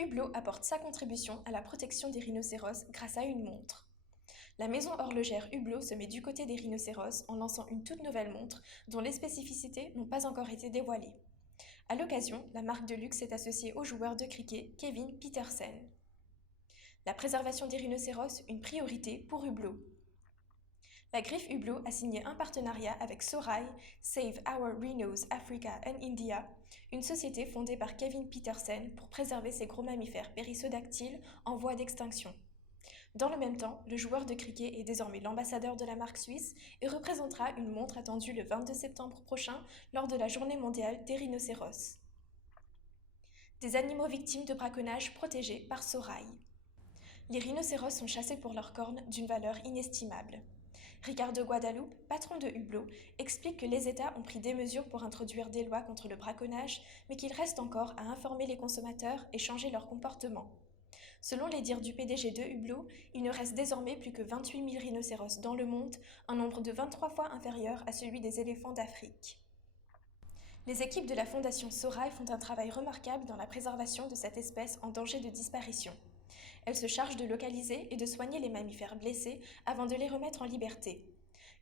Hublot apporte sa contribution à la protection des rhinocéros grâce à une montre. La maison horlogère Hublot se met du côté des rhinocéros en lançant une toute nouvelle montre dont les spécificités n'ont pas encore été dévoilées. À l'occasion, la marque de luxe est associée au joueur de cricket Kevin Pietersen. La préservation des rhinocéros, une priorité pour Hublot. La griffe Hublot a signé un partenariat avec Sorai, Save Our Rhinos Africa and India, une société fondée par Kevin Pietersen pour préserver ces gros mammifères périssodactyles en voie d'extinction. Dans le même temps, le joueur de cricket est désormais l'ambassadeur de la marque suisse et représentera une montre attendue le 22 septembre prochain lors de la Journée mondiale des rhinocéros. Des animaux victimes de braconnage protégés par Sorai. Les rhinocéros sont chassés pour leurs cornes d'une valeur inestimable. Ricardo Guadalupe, patron de Hublot, explique que les États ont pris des mesures pour introduire des lois contre le braconnage, mais qu'il reste encore à informer les consommateurs et changer leur comportement. Selon les dires du PDG de Hublot, il ne reste désormais plus que 28 000 rhinocéros dans le monde, un nombre de 23 fois inférieur à celui des éléphants d'Afrique. Les équipes de la Fondation Sorai font un travail remarquable dans la préservation de cette espèce en danger de disparition. Elles se chargent de localiser et de soigner les mammifères blessés avant de les remettre en liberté.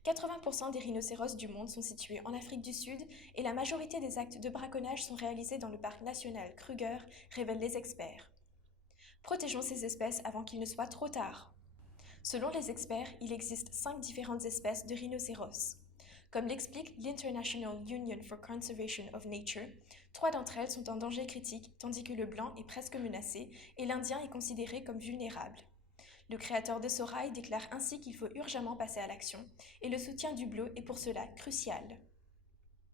80% des rhinocéros du monde sont situés en Afrique du Sud et la majorité des actes de braconnage sont réalisés dans le parc national Kruger, révèlent les experts. Protégeons ces espèces avant qu'il ne soit trop tard. Selon les experts, il existe 5 différentes espèces de rhinocéros. Comme l'explique l'International Union for Conservation of Nature, 3 d'entre elles sont en danger critique, tandis que le blanc est presque menacé et l'Indien est considéré comme vulnérable. Le créateur de Sorai déclare ainsi qu'il faut urgemment passer à l'action, et le soutien d'Hublot est pour cela crucial.